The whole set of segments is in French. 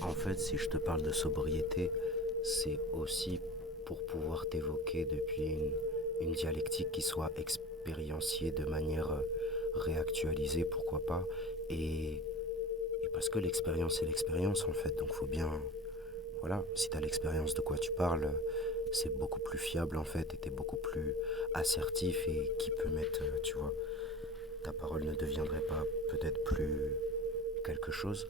En fait, si je te parle de sobriété, c'est aussi pour pouvoir t'évoquer depuis une dialectique qui soit expérienciée de manière réactualisée, pourquoi pas, et, et parce que l'expérience c'est l'expérience en fait, donc faut bien, voilà, si tu as l'expérience de quoi tu parles, c'est beaucoup plus fiable en fait, et t'es beaucoup plus assertif, et qui peut mettre, tu vois, ta parole ne deviendrait pas peut-être plus quelque chose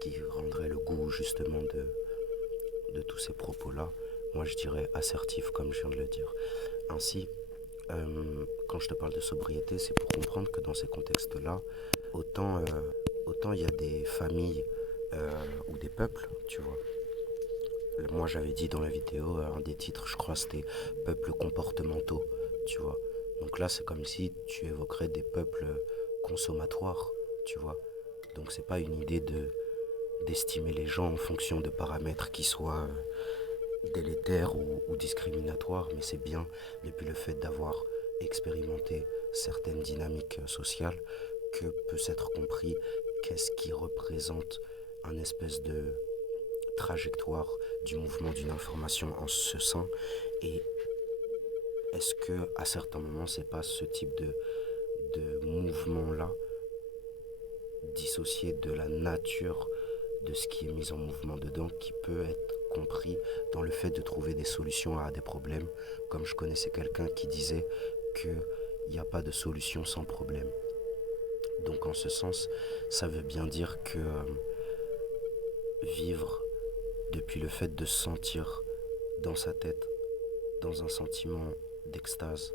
qui rendrait le goût justement de tous ces propos-là. Moi, je dirais assertif, comme je viens de le dire. Ainsi, quand je te parle de sobriété, c'est pour comprendre que dans ces contextes-là, autant autant il y a des familles ou des peuples, tu vois. Moi, j'avais dit dans la vidéo, un des titres, je crois, c'était peuples comportementaux, tu vois. Donc là, c'est comme si tu évoquerais des peuples consommatoires, tu vois. Donc c'est pas une idée de d'estimer les gens en fonction de paramètres qui soient délétères ou discriminatoires, mais c'est bien depuis le fait d'avoir expérimenté certaines dynamiques sociales que peut s'être compris qu'est-ce qui représente un espèce de trajectoire du mouvement d'une information en ce sein, et est-ce que à certains moments c'est pas ce type de mouvement là dissocié de la nature de ce qui est mis en mouvement dedans qui peut être compris dans le fait de trouver des solutions à des problèmes, comme je connaissais quelqu'un qui disait qu'il n'y a pas de solution sans problème. Donc en ce sens, ça veut bien dire que vivre depuis le fait de se sentir dans sa tête, dans un sentiment d'extase,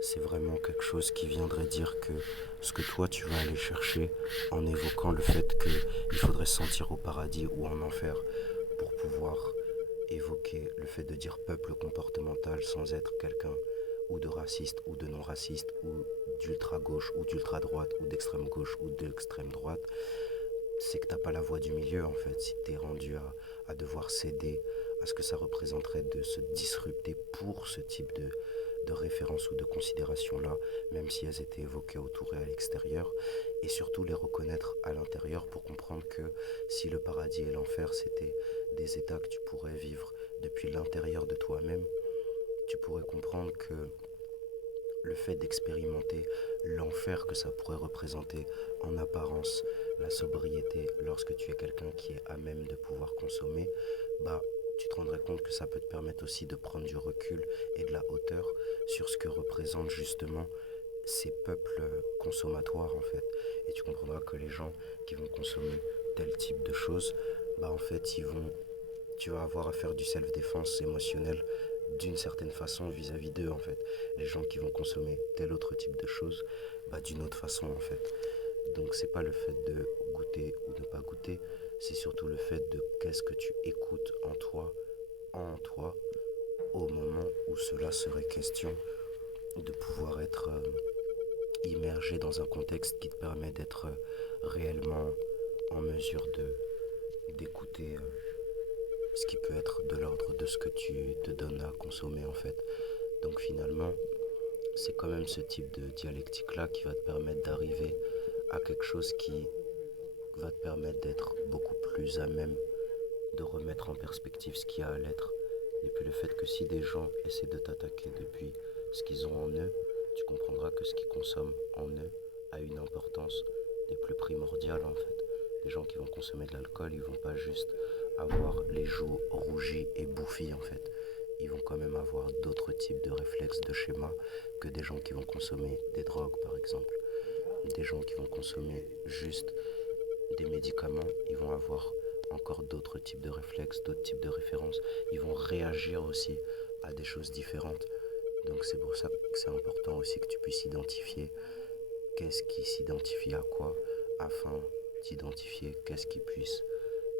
c'est vraiment quelque chose qui viendrait dire que ce que toi tu vas aller chercher en évoquant le fait qu'il faudrait se sentir au paradis ou en enfer pour pouvoir évoquer le fait de dire peuple comportemental sans être quelqu'un ou de raciste ou de non raciste ou d'ultra gauche ou d'ultra droite ou d'extrême gauche ou d'extrême droite, c'est que t'as pas la voix du milieu en fait. Si t'es rendu à devoir céder à ce que ça représenterait de se disrupter pour ce type de références ou de considérations là, même si elles étaient évoquées autour et à l'extérieur, et surtout les reconnaître à l'intérieur pour comprendre que si le paradis et l'enfer c'était des états que tu pourrais vivre depuis l'intérieur de toi-même, tu pourrais comprendre que le fait d'expérimenter l'enfer que ça pourrait représenter en apparence, la sobriété, lorsque tu es quelqu'un qui est à même de pouvoir consommer, bah tu te rendrais compte que ça peut te permettre aussi de prendre du recul et de la hauteur sur ce que représentent justement ces peuples consommatoires en fait. Et tu comprendras que les gens qui vont consommer tel type de choses, bah en fait tu vas avoir à faire du self-défense émotionnel d'une certaine façon vis-à-vis d'eux en fait. Les gens qui vont consommer tel autre type de choses, bah d'une autre façon en fait. Donc c'est pas le fait de goûter ou de ne pas goûter, c'est surtout le fait de qu'est-ce que tu écoutes en toi, au moment où cela serait question de pouvoir être immergé dans un contexte qui te permet d'être réellement en mesure d'écouter ce qui peut être de l'ordre de ce que tu te donnes à consommer en fait. Donc finalement, c'est quand même ce type de dialectique-là qui va te permettre d'arriver à quelque chose qui va te permettre d'être beaucoup plus à même de remettre en perspective ce qu'il y a à l'être. Et puis le fait que si des gens essaient de t'attaquer depuis ce qu'ils ont en eux, tu comprendras que ce qu'ils consomment en eux a une importance des plus primordiales en fait. Des gens qui vont consommer de l'alcool, ils vont pas juste avoir les joues rougies et bouffies en fait. Ils vont quand même avoir d'autres types de réflexes, de schémas que des gens qui vont consommer des drogues par exemple. Des gens qui vont consommer juste des médicaments, ils vont avoir encore d'autres types de réflexes, d'autres types de références. Ils vont réagir aussi à des choses différentes. Donc c'est pour ça que c'est important aussi que tu puisses identifier qu'est-ce qui s'identifie à quoi, afin d'identifier qu'est-ce qui puisse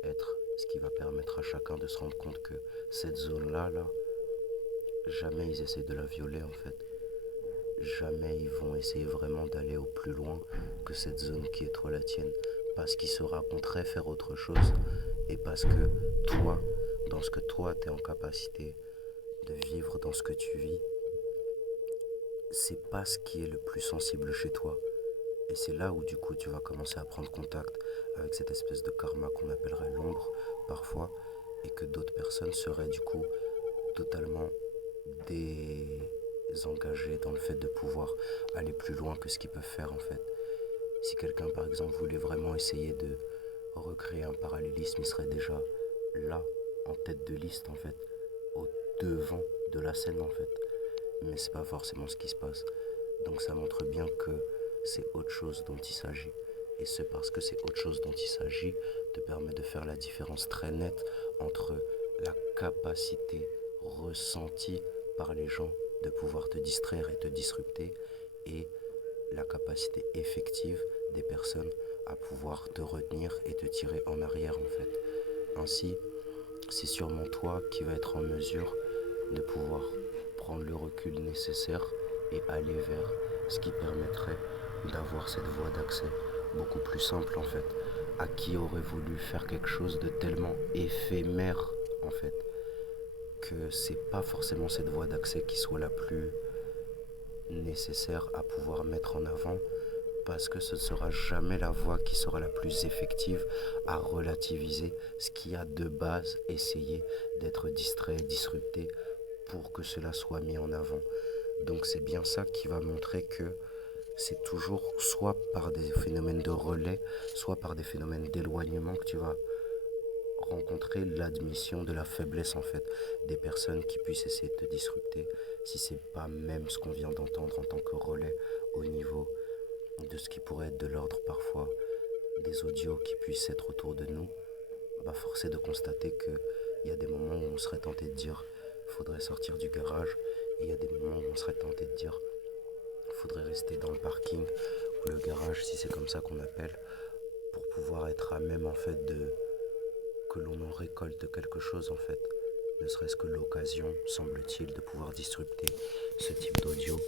être ce qui va permettre à chacun de se rendre compte que cette zone-là, jamais ils essaient de la violer en fait. Jamais ils vont essayer vraiment d'aller au plus loin que cette zone qui est toi la tienne. Parce qu'ils se raconteraient faire autre chose. Et parce que toi, dans ce que toi tu es en capacité de vivre, dans ce que tu vis, c'est pas ce qui est le plus sensible chez toi. Et c'est là où du coup tu vas commencer à prendre contact avec cette espèce de karma qu'on appellerait l'ombre, mesure parfois, et que d'autres personnes seraient du coup totalement désengagées dans le fait de pouvoir aller plus loin que ce qu'ils peuvent faire en fait. Si quelqu'un par exemple voulait vraiment essayer de recréer un parallélisme, il serait déjà là, en tête de liste en fait, au devant de la scène en fait. Mais c'est pas forcément ce qui se passe. Donc ça montre bien que c'est autre chose dont il s'agit. Et c'est parce que c'est autre chose dont il s'agit te permet de faire la différence très nette entre la capacité ressentie par les gens de pouvoir te distraire et te disrupter et la capacité effective des personnes à pouvoir te retenir et te tirer en arrière en fait. Ainsi, c'est sûrement toi qui vas être en mesure de pouvoir prendre le recul nécessaire et aller vers ce qui permettrait d'avoir cette voie d'accès beaucoup plus simple en fait. À qui aurait voulu faire quelque chose de tellement éphémère en fait que c'est pas forcément cette voie d'accès qui soit la plus nécessaire à pouvoir mettre en avant parce que ce ne sera jamais la voie qui sera la plus effective à relativiser ce qui a de base essayé d'être distrait et disrupté pour que cela soit mis en avant. Donc c'est bien ça qui va montrer que c'est toujours soit par des phénomènes de relais, soit par des phénomènes d'éloignement que tu vas rencontrer l'admission de la faiblesse en fait des personnes qui puissent essayer de te disrupter si c'est pas même ce qu'on vient d'entendre en tant que relais au niveau de ce qui pourrait être de l'ordre parfois des audios qui puissent être autour de nous. Force est de constater qu'il y a des moments où on serait tenté de dire faudrait sortir du garage et il y a des moments où on serait tenté de dire faudrait rester dans le parking ou le garage si c'est comme ça qu'on appelle pour pouvoir être à même en fait de que l'on en récolte quelque chose en fait, ne serait-ce que l'occasion, semble-t-il, de pouvoir disrupter ce type d'audio,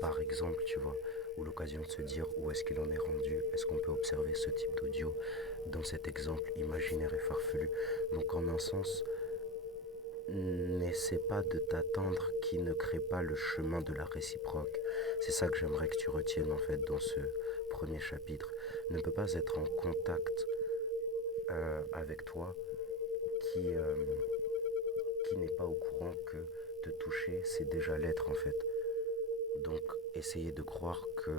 par exemple, tu vois, ou l'occasion de se dire où est-ce qu'il en est rendu, est-ce qu'on peut observer ce type d'audio dans cet exemple imaginaire et farfelu. Donc en un sens, n'essaie pas de t'attendre qui ne crée pas le chemin de la réciproque. C'est ça que j'aimerais que tu retiennes en fait dans ce premier chapitre. Ne peut pas être en contact avec toi qui qui n'est pas au courant que te toucher, c'est déjà l'être en fait. Donc, essayer de croire que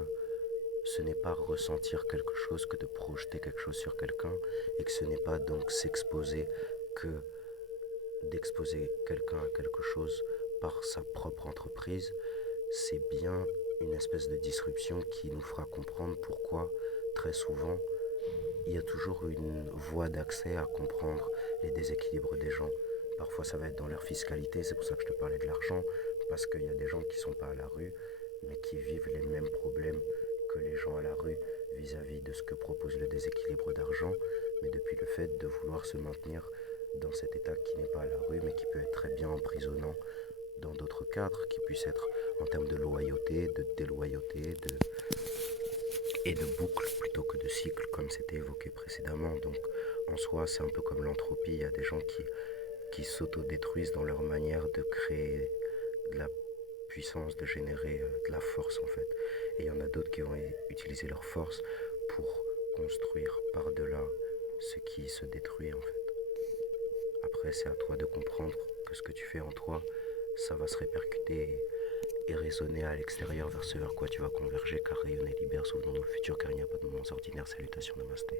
ce n'est pas ressentir quelque chose que de projeter quelque chose sur quelqu'un et que ce n'est pas donc s'exposer que d'exposer quelqu'un à quelque chose par sa propre entreprise, c'est bien une espèce de disruption qui nous fera comprendre pourquoi très souvent il y a toujours une voie d'accès à comprendre les déséquilibres des gens. Parfois ça va être dans leur fiscalité, c'est pour ça que je te parlais de l'argent, parce qu'il y a des gens qui ne sont pas à la rue, mais qui vivent les mêmes problèmes que les gens à la rue vis-à-vis de ce que propose le déséquilibre d'argent, mais depuis le fait de vouloir se maintenir dans cet état qui n'est pas à la rue, mais qui peut être très bien emprisonnant dans d'autres cadres, qui puissent être en termes de loyauté, de déloyauté, et de boucles plutôt que de cycles, comme c'était évoqué précédemment. Donc en soi, c'est un peu comme l'entropie, il y a des gens qui s'autodétruisent dans leur manière de créer de la puissance, de générer de la force en fait. Et il y en a d'autres qui vont utiliser leur force pour construire par-delà ce qui se détruit en fait. Après, c'est à toi de comprendre que ce que tu fais en toi, ça va se répercuter et résonner à l'extérieur vers ce vers quoi tu vas converger, car rayonner libère, souvenons-nous le futur, car il n'y a pas de moments ordinaires. Salutations, namasté.